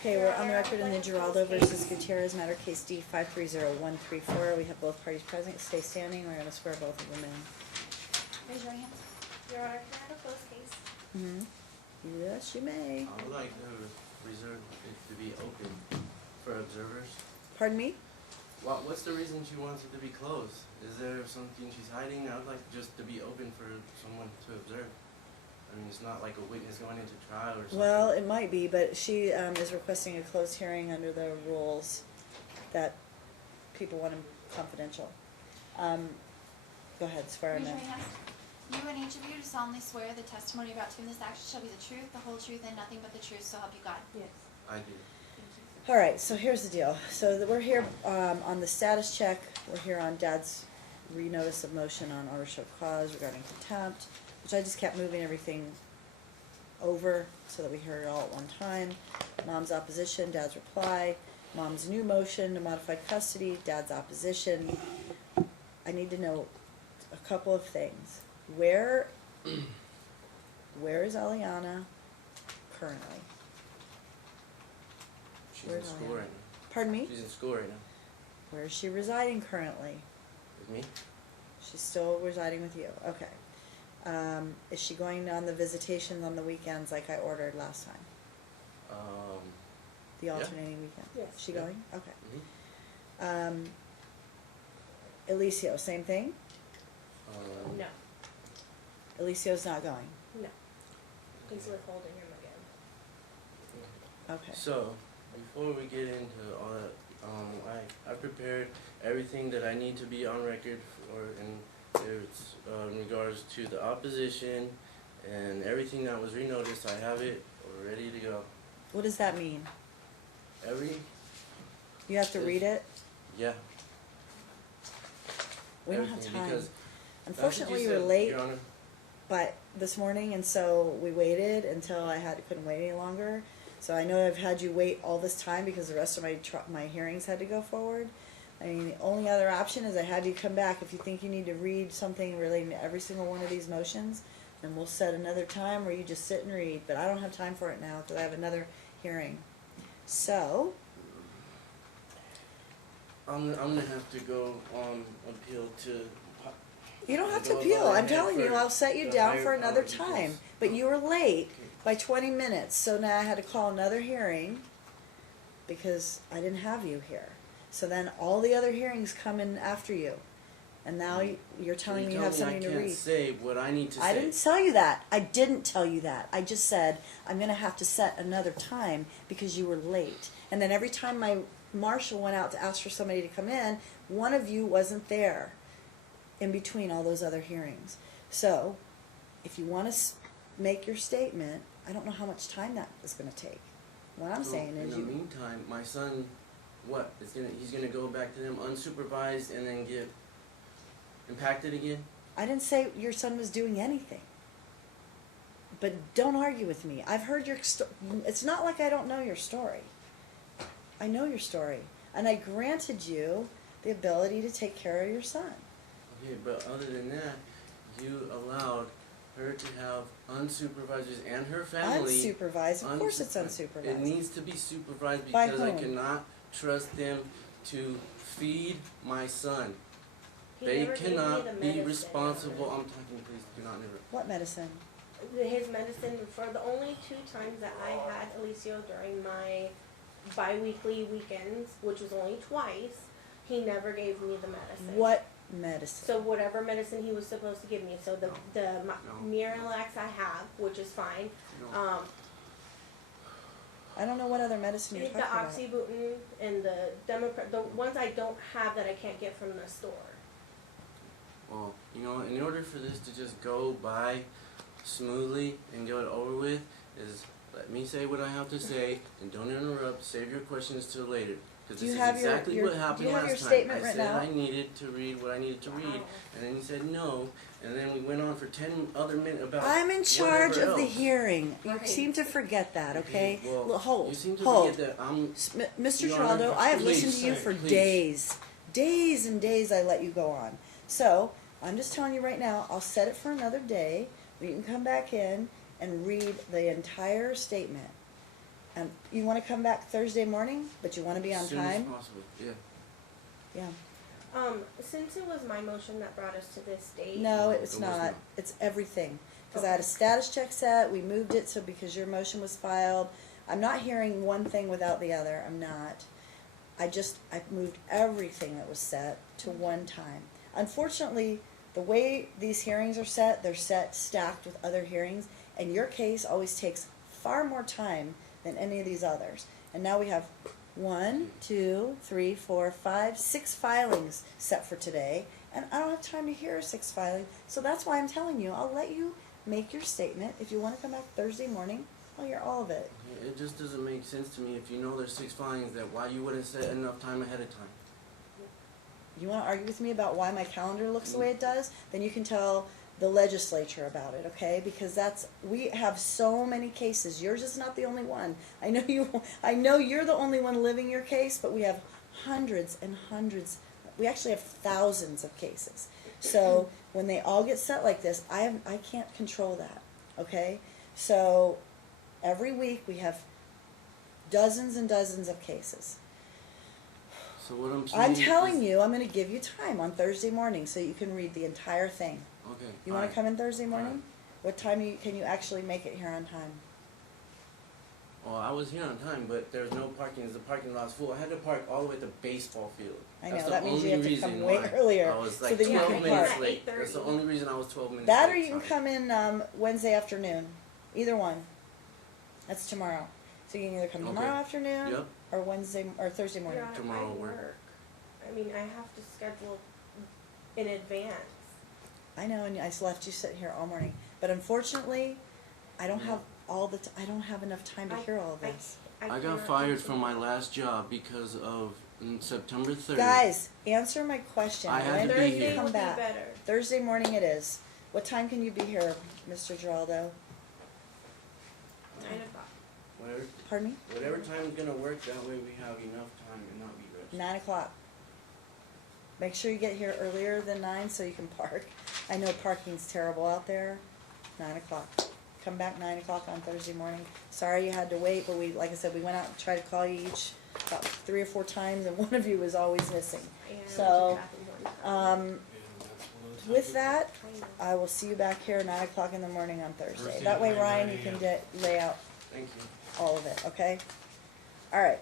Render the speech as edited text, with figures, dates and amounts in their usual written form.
Okay, we're on the record in the Geraldo versus Gultierrez matter, case D 530134. We have both parties present. Stay standing. We're going to swear both of them in. Raise your hands. Your Honor, can I have a closed case? Mm-hmm. Yes, you may. I would like to reserve it to be open for observers. Pardon me? What's the reason she wants it to be closed? Is there something she's hiding? I would like just to be open for someone to observe. I mean, it's not like a witness going into trial or something. Well, it might be, but she is requesting a closed hearing under the rules that people want them confidential. Go ahead, swear Raise in. your hands. You and each of you do solemnly swear the testimony about to give in this action shall be the truth, the whole truth, and nothing but the truth, so help you God. Yes. I do. Thank you. All right, so here's the deal. So we're here on the status check. We're here on Dad's re-notice of motion on order show cause regarding contempt, which I just kept moving everything over so that we heard it all at one time. Mom's opposition, Dad's reply. Mom's new motion to modified custody, Dad's opposition. I need to know a couple of things. Where is Aliana currently? She's Where's in school Aliana? right now. Pardon me? She's in school right now. Where is she residing currently? With me? She's still residing with you, okay. Is she going on the visitations on the weekends like I ordered last time? The Yeah. alternating weekend? Yes. Is she Yeah. going? Okay. Mm-hmm. Elicio, same thing? No, Elicio's not going, no. He's withholding him again. okay. So, before we get into all that, I prepared everything that I need to be on record for, and it's in regards to the opposition and everything that was re-noticed. I have it ready to go. What does that mean? You have to Yes. read it? Yeah. We don't have everything, time. because Unfortunately, that's you what were said, late, Your Honor. but this morning, and so we waited until couldn't wait any longer. So I know I've had you wait all this time because the rest of my hearings had to go forward. I mean, the only other option is I had you come back. If you think you need to read something relating to every single one of these motions, then we'll set another time where you just sit and read. But I don't have time for it now because I have another hearing. So, I'm gonna have to go appeal to. you don't have to Go appeal. I'm ahead telling you, for I'll set you the down higher for another powers, time. because- But you were late Okay. by 20 minutes, so now I had to call another hearing because I didn't have you here. So then all the other hearings come in after you. And now you're telling me you have something to I read. can't say what I need to say. I didn't tell you that. I didn't tell you that. I just said I'm going to have to set another time because you were late. And then every time my marshal went out to ask for somebody to come in, one of you wasn't there in between all those other hearings. So, if you want to make your statement, I don't know how much time that is going to take. What I'm So, saying is in the meantime, my son, he's gonna go back to them unsupervised and then get impacted again? I didn't say your son was doing anything. But don't argue with me. I've heard your it's not like I don't know your story. I know your story. And I granted you the ability to take care of your son. Okay, but other than that, you allowed her to have unsupervisors and her family. Unsupervised. Of course it's unsupervised. It needs to be supervised By because I whom? cannot trust them to feed my son. He They never gave me cannot the be medicine. responsible. I'm talking, please do not interrupt. What medicine? His medicine, for the only 2 times that I had Alicio during my bi-weekly weekends, which was only twice, he never gave me the medicine. What medicine? So whatever medicine he was supposed to give me. So the No. Miralax I have, which is fine. No. I don't know what other medicine you're The talking about. oxybutynin and the Democrat, the ones I don't have that I can't get from the store. Well, in order for this to just go by smoothly and get it over with, is let me say what I have to say and don't interrupt. Save your questions till later. Because Do this you is have your- exactly your- what happened do you have last your time. statement I written said out? I needed to read what I needed to read, Wow. and then he said no, and then we went on for 10 other minutes about I'm in charge whatever of the else. hearing. You Right. seem to forget that, okay? Well, Look, hold, you seem to hold. forget that I'm. Mr. Your Honor, Geraldo, I have please, listened to you sir, for please. days and days I let you go on. So, I'm just telling you right now, I'll set it for another day, where you can come back in and read the entire statement. And you wanna come back Thursday morning, but you wanna be on As soon as time? possible, yeah. Yeah. Since it was my motion that brought us to this date. No, It it's was not. not. It's everything. Cause I had a status check set, we moved it, so because your motion was filed, I'm not hearing one thing without the other, I'm not. I moved everything that was set to one time. Unfortunately, the way these hearings are set, they're set stacked with other hearings, and your case always takes far more time than any of these others. And now we have 1, 2, 3, 4, 5, 6 filings set for today, and I don't have time to hear 6 filings, so that's why I'm telling you, I'll let you make your statement. If you wanna come back Thursday morning, I'll hear all of it. It just doesn't make sense to me if you know there's 6 filings that why you wouldn't set enough time ahead of time. You wanna argue with me about why my calendar looks the way it does? Then you can tell the legislature about it, okay? Because we have so many cases. Yours is not the only one. I know you're the only one living your case, but we have hundreds and hundreds. We actually have thousands of cases. So when they all get set like this, I can't control that, okay? So every week we have dozens and dozens of cases. So what I'm saying I'm telling is, you, I'm gonna give you time on Thursday morning so you can read the entire thing. Okay. You wanna alright. come in Thursday morning? Alright. What time can you actually make it here on time? Well, I was here on time, but there's no parking. The parking lot's full. I had to park all the way to the baseball field. I That's know, the that means you only have to come reason way why earlier I was so like that you 12 can minutes park. late. That's the only reason I was 12 minutes That late. or you can sorry. come in Wednesday afternoon, either one. That's tomorrow. So you can either come Okay. tomorrow afternoon Yep. or Wednesday or Thursday morning. Yeah, Tomorrow I work. I mean, I have to schedule in advance. I know, and I left you sitting here all morning, but unfortunately, I don't have I don't have enough time to hear all of this. I got cannot fired do from my last job because of September 3rd. Guys, answer my question. I had When to do be you Thursday here. come would be back? better. Thursday morning it is. What time can you be here, Mr. Geraldo? 9 o'clock. Whatever, Pardon me? whatever time's gonna work, that way we have enough time and not be rushed. 9 o'clock. Make sure you get here earlier than 9 so you can park. I know parking's terrible out there. 9 o'clock. Come back 9 o'clock on Thursday morning. Sorry you had to wait, but like I said, we went out and tried to call you each about 3 or 4 times, and one of you was always missing. And I went to So, Kathy one time. with that, I know. I will see you back here 9 o'clock in the morning on Thursday. Thursday That way, morning, Ryan, 9 you can a.m. lay out Thank you. all of it, okay? All right.